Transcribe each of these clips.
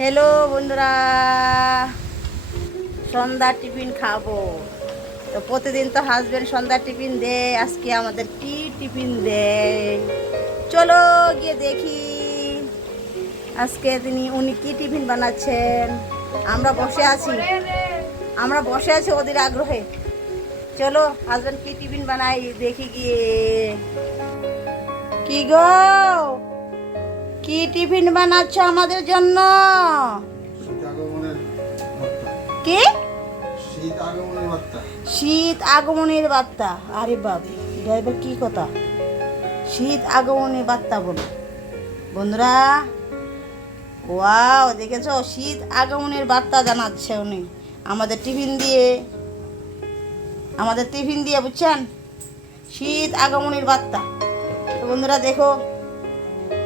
Hello বন্ধুরা, সন্ধ্যার tiffin খাব। তো প্রতিদিন তো হাজবেন্ড সন্ধ্যার টিফিন দেয়, আজকে আমাদের কি টিফিন দেয়? চলো গিয়ে দেখি। আজকে তিনি, উনি কি টিফিন বানাচ্ছেন? আমরা বসে আছি। আমরা বসে আছি ওদের আগ্রহে। চলো হাজব্যান্ড কি টিফিন বানাই দেখি গিয়ে। কি গো? কি টিফিন বানাচ্ছ আমাদের জন্য? শীত আগমনের বার্তা কি? শীত আগমনের বার্তা শীত আগমনের বার্তা। আরে বাবু ড্রাইভার কি কথা? শীত আগমনের বার্তা বলো। বন্ধুরা ওয়াও দেখেছ? শীত আগমনের বার্তা জানাচ্ছে উনি। আমাদের টিফিন দিয়ে। আমাদের টিফিন দিয়ে বুঝছেন? শীত আগমনের বার্তা। তো বন্ধুরা দেখো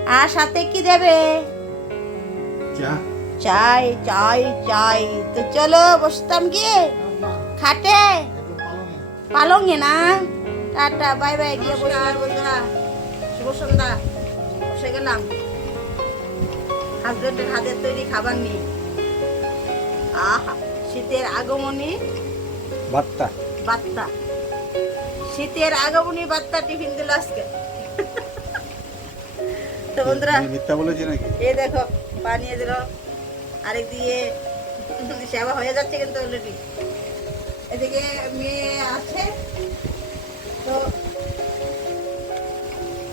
আর সাথে কি দেবে? চাই চাই চাই। তো চলো বসতাম গিয়ে। খাটে। পালঙ্গে না? টাটা বাই বাই গিয়ে বসে বন্ধুরা। শুভ সন্ধ্যা। বসে গেলাম। হাজবেন্ডের হাতের তৈরি খাবার নিয়ে। আহা শীতের আগমনী। বার্তা। বার্তা। শীতের আগমনী বার্তা টিফিন দিল আজকে। তো বন্ধুরা। মিথ্যা বলেছি নাকি? এই দেখো বানিয়ে দিল। আরেক দিয়ে সেবা হয়ে যাচ্ছে কিন্তু অলরেডি এদিকে মেয়ে আছে। তো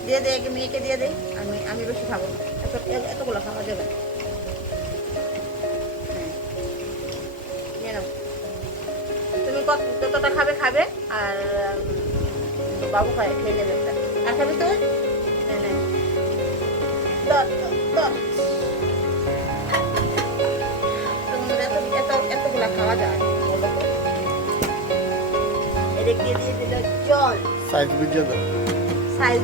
দিয়ে দে মেয়েকে দিয়ে দেই আমি আমি বেশি খাব। এত এতগুলো খাওয়া যাবে। তুমি কত যতটা খাবে খাবে। আর বাবু খায় খেয়ে নেবে। আর খাবে তো এতগুলা খাওয়া যায়? এদিকে দিয়ে দিল জল সাইজ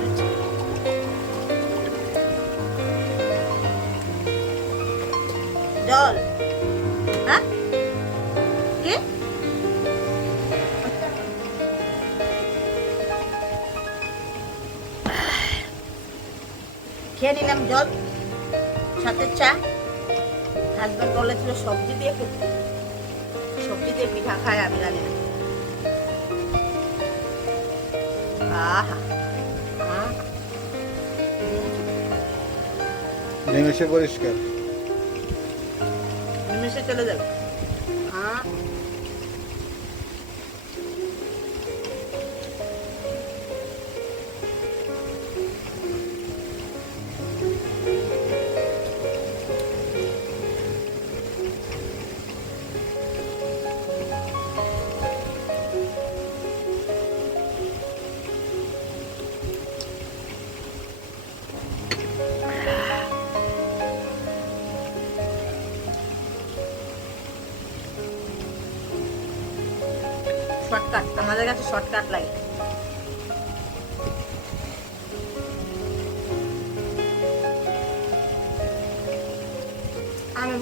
খেয়ে নিলাম জল সাথে চা হাজব্যান্ড বলেছিল সবজি দিয়ে খেতে সবজি দিয়ে পিঠা খায় আমি জানি না। আহা। নিমেষে পরিষ্কার। নিমেষে চলে যাবে। শর্টকাট আমাদের কাছে শর্টকাট লাগে আমি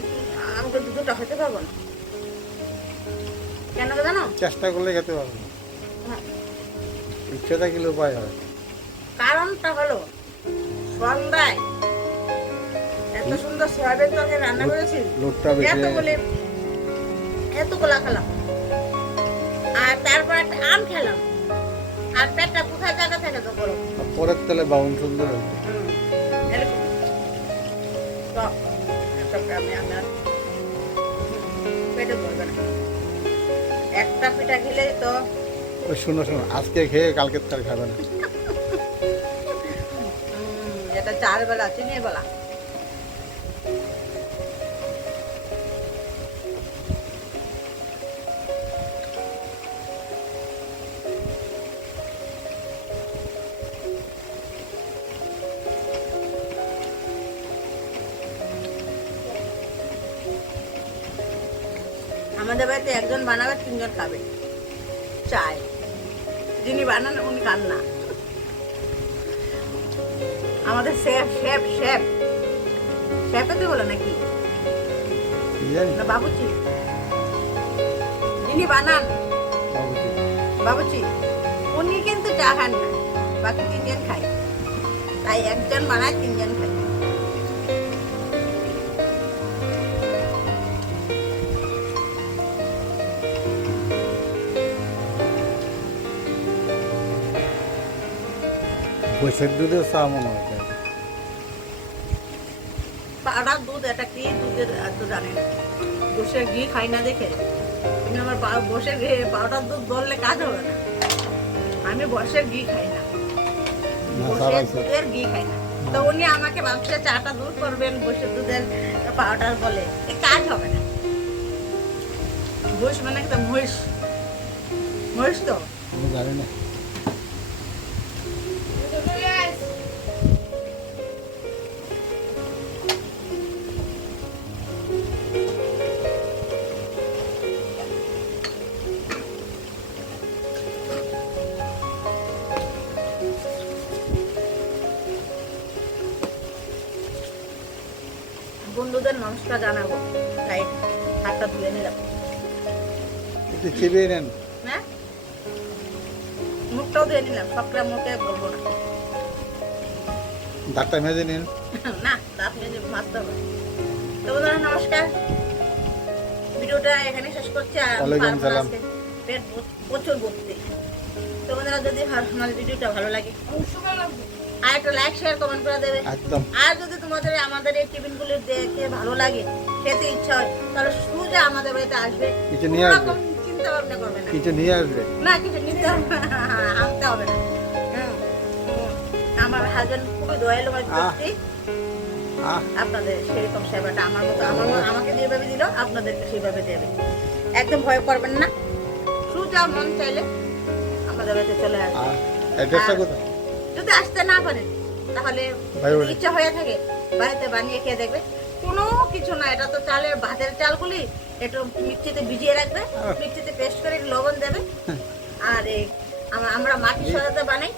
আমি তো দুটোটা হতে পারব না। কেন জানো? চেষ্টা করলে খেতে পারব। হ্যাঁ, ইচ্ছে থাকলে উপায় হয়। কারণটা হলো সন্ধ্যায় এত সুন্দর সয়াবিন তরকারি রান্না করেছি এত বলে এত গোলা খেলাম। আর তারপর একটা আম খেলাম। আর পেটটা কোথায় জায়গা থাকে তো বলো পরের তেলে বাউন সুন্দর এরকম। তো, এসব আমি আমার পেটে ধরবে না। একটা পিঠা খেলেই তো ওই শোনো শোনো আজকে খেয়ে কালকে তার খাবে না। এটা চার বেলা চিনির বেলা আমাদের বাড়িতে একজন বানাবে তিনজন খাবে। চাই। যিনি বানান উনি খান না। আমাদের শেফ শেফ শেফ। শেফে তো বলে নাকি? না বাবুচি। যিনি বানান বাবুচি উনি কিন্তু চা খান না। বাকি তিনজন খায়। তাই একজন বানায় তিনজন বৈশের দুধের চা মনে হয় এটা। দুধ এটা কি দুধের এত জানে বসে ঘি খাই না দেখে। তুমি আমার বসে ঘি পাউডার দুধ বললে কাজ হবে না। আমি বসে ঘি খাই না। বসে দুধের ঘি খাই না। তো উনি আমাকে ভাবছে চাটা দূর করবেন বসে দুধের পাউডার বলে। কাজ হবে না। বস মানে তো মহিষ? মহিষ তো? জানি না। বন্ধুদের নমস্কার জানাব। তাই হাতটা ধুয়ে নিলাম। একটু চিবিয়ে নেন। হ্যাঁ? মুখটাও ধুয়ে নিলাম সবটা মুখে বলব না। দাঁতটা মেজে নিন। না দাঁত মেজে মাজতে হবে। তো বন্ধুরা নমস্কার। ভিডিওটা এখানে শেষ করছি আর। পেট প্রচুর ভর্তি। তো বন্ধুরা যদি আমার ভিডিওটা ভালো লাগে আর একটা লাইক শেয়ার কমেন্ট করে দেবে। একদম। আর যদি তোমাদের আমাদের এই টিফিনগুলি দেখে ভালো লাগে খেতে ইচ্ছা হয় তাহলে সোজা আমাদের বাড়িতে আসবে। কিছু নিয়ে আসবে। চিন্তা ভাবনা করবে না। কিছু নিয়ে আসবে। না কিছু নিতে হবে আনতে হবে না। আমার হাজবেন্ড খুবই দয়ালু আপনাদের সেরকম সেবাটা আমার মতো আমার আমাকে যেভাবে দিল আপনাদেরকে সেইভাবে দেবে। একদম ভয় করবেন না। সোজা মন চাইলে আমাদের বাড়িতে চলে আসবে। অ্যাড্রেসটা কোথায়? যদি আসতে না পারেন তাহলে ইচ্ছা হয়ে থাকে বাড়িতে বানিয়ে খেয়ে দেখবে। কোনো কিছু না এটা তো চালের ভাতের চালগুলি একটু মিক্সিতে ভিজিয়ে রাখবে আহ। মিক্সিতে পেস্ট করে লবণ দেবে। আর এই আমরা মাটির সদাতে বানাই।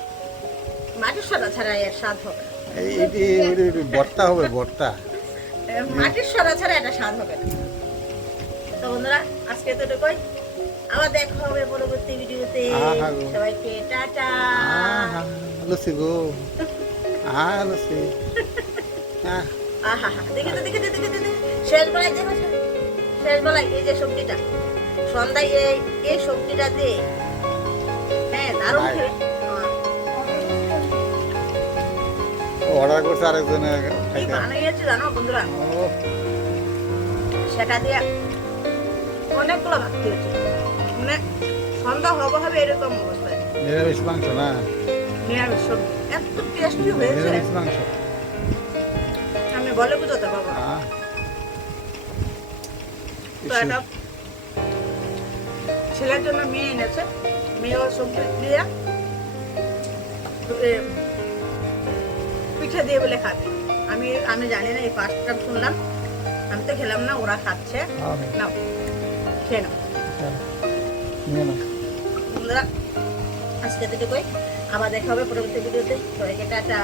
মাটির সদা ছাড়া এর স্বাদ হবে। বর্তা হবে বর্তা মাটির সদা ছাড়া এটা স্বাদ হবে না। তো বন্ধুরা আজকে তো আবার দেখা হবে পরবর্তী ভিডিওতে। সবাইকে টাটা। লুসি গো আহ লুসি আহ আহা দেখে তো দেখে দেখে দেখে। শেষ বেলায় দেখো শেষ বেলায় এই যে সবজিটা সন্ধ্যায় এই এই সবজিটা দিয়ে হ্যাঁ দারুণ। খেয়ে অর্ডার করছে আরেকজনে। বানিয়েছে জানো বন্ধুরা? ও। সেটা দিয়ে অনেকগুলো ভাত খেয়েছি। মানে সন্ধ্যা হবে হবে এরকম অবস্থায়। নিরামিষ মাংস না? নিরামিষ সবজি এত টেস্টি হয়েছে। আমি বলে বুঝাতে না। আহ তো এটা ছেলের জন্য মেয়ে এনেছে। মেয়ে সবজি দিয়ে পিঠে দিয়ে বলে খাবে। আমি আমি জানি না এই ফার্স্ট টাইম শুনলাম। আমি তো খেলাম না ওরা খাচ্ছে। নাও খেয়ে নাও। বন্ধুরা আজকে থেকে কই? আবার দেখা হবে পরবর্তী ভিডিওতে। সবাইকে টাটা।